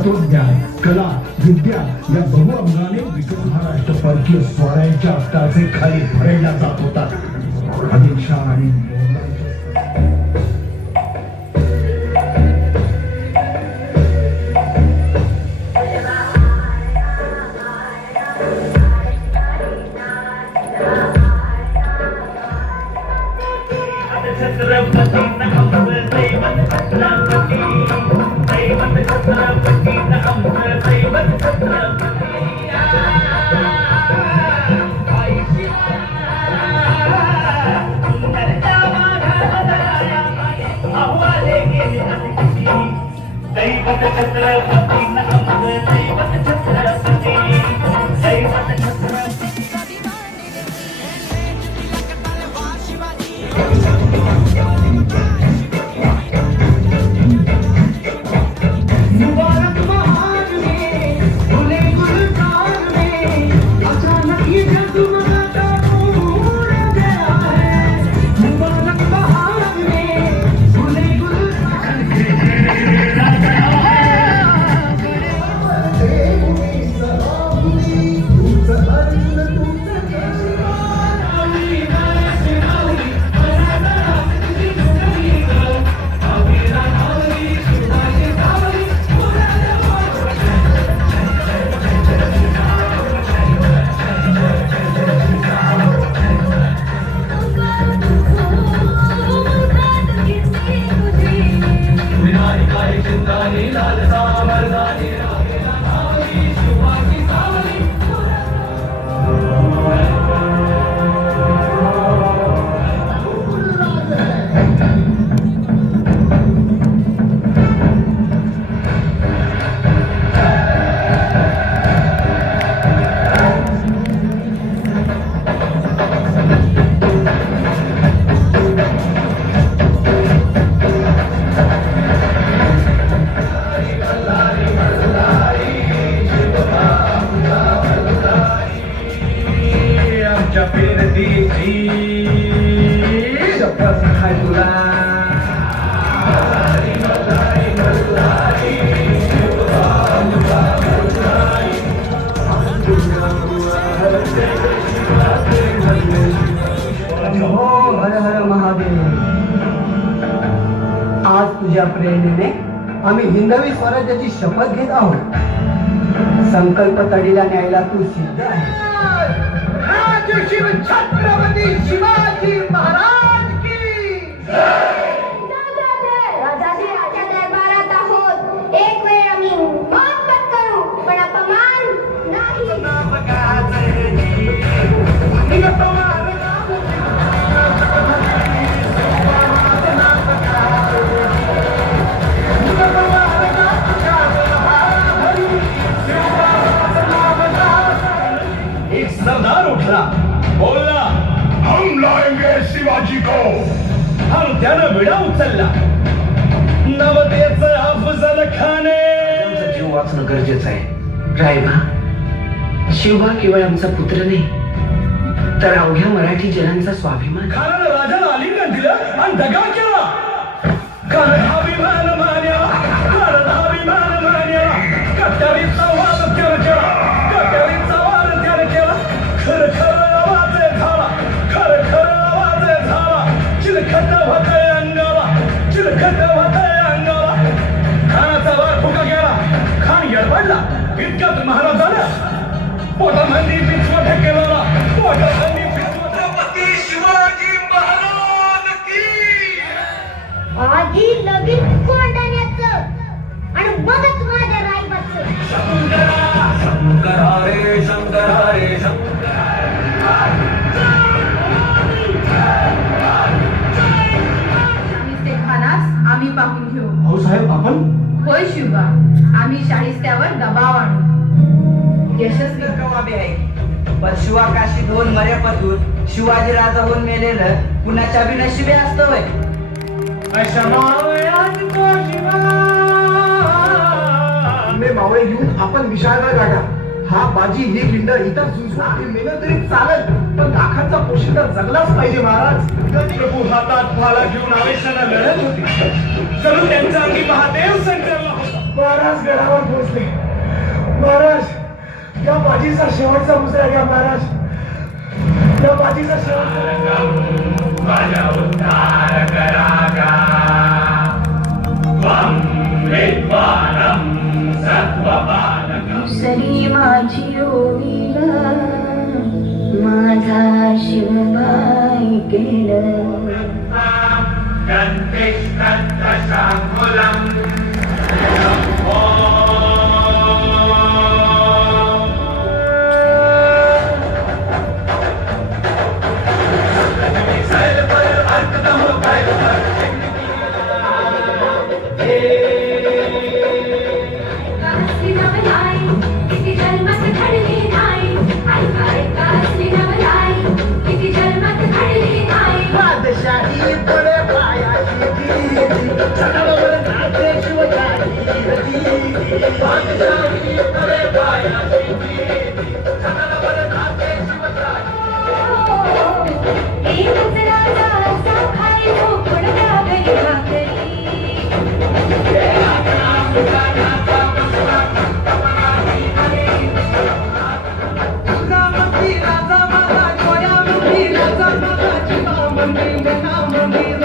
तत्वज्ञान, कला, विद्या या बहुअंगाने विकसित महाराष्ट्र परकीय स्वाऱ्यांच्या हक्काचे खाली भरला जात होता. आदिलशाह आणि तुझ्या प्रेरणेने आम्ही हिंदवी स्वराज्याची शपथ घेत आहोत. संकल्प तडीला न्यायला तू सिद्ध आहे. राजशिव छत्रपती शिवाजी महाराज की राजाच्या दरबारात आहोत. एक वेळ आम्ही मान पत्करू पण अपमान नाही. एक सरदार उठला, बोलला, हम लाएंगे शिवाजी को. आणि त्यानं विडा उचलला. नवतेचं अफजल खाने. जीव वाचणं गरजेचं आहे. रायबा, शिवबा केवळ आमचा पुत्र नाही तर अवघ्या मराठी जनांचा स्वाभिमान. खानानं राजाला आलिंगन दिलं आणि दगा केला. कारण अभिमान मान्या, कारण अभिमान मान्या. कट्यारीचा वाद त्यानं केला, कट्यारीचा वाद त्यानं केला. खर खर आवाज झाला, खर खर आवाज झाला. चिलखत होतंय अंगाला, चिलखत होतंय अंगाला. खानाचा वार फुका गेला. खान येडवाडला. इतक्यात महाराजानं पोटामध्ये पिछवट केला. पोटामध्ये छत्रपती शिवाजी महाराज की. आधी लगीन कोंडाण्याचं आणि मगच माझ्या राईबाचं. शंकरा शंकरा रे शंकरा रे शंकरा. आम्ही पाहून घेऊ. भाऊ साहेब आपण. होय शिवबा, आम्ही शाहिस्त्यावर दबाव आणू. यशस्वी कवाबे आहे पण शिवाकाशी दोन मर्यापतून शिवाजी राजा होऊन मेलेलं कुणाच्या बी नशिबे असतं होय. मावळे घेऊन आपण विशाळगड गाठा. हा बाजी ही खिंड इतर सुसवाटी मेलं तरी चालत पण दाखांचा पोशिंदा जगलाच पाहिजे महाराज. प्रभू हातात भाला घेऊन आवेशानं लढत होती. जणू त्यांचा अंगी महादेव संचारला होता. महाराज गडावर पोहोचले. महाराज या बाजीचा शेवटचा मुजरा घ्या. महाराज या बाजीचा शेवटचा माझ्या उद्धार करागा त्वं विद्वानं सत्त्वपालकम्. सरी माझी ओवीला माझा शिवबाई केलं. गन्तिष्ठत्तशाङ्कुलम् कासली नवलाई किती जन्मात घडली नाही. ऐका कासली नवलाई किती जन्मात घडली नाही. बादशाही पडे पायाची गीती, जगावर नाचे शिवशाही रची. बादशाही पडे पायाची गीती, जगावर नाचे शिवशाही. एकच राजा असा खाई झोपड गागरी भाकरी. राजा माझा गोड्या मंदिर, राजा माझा जीवा मंदिर, मंदिर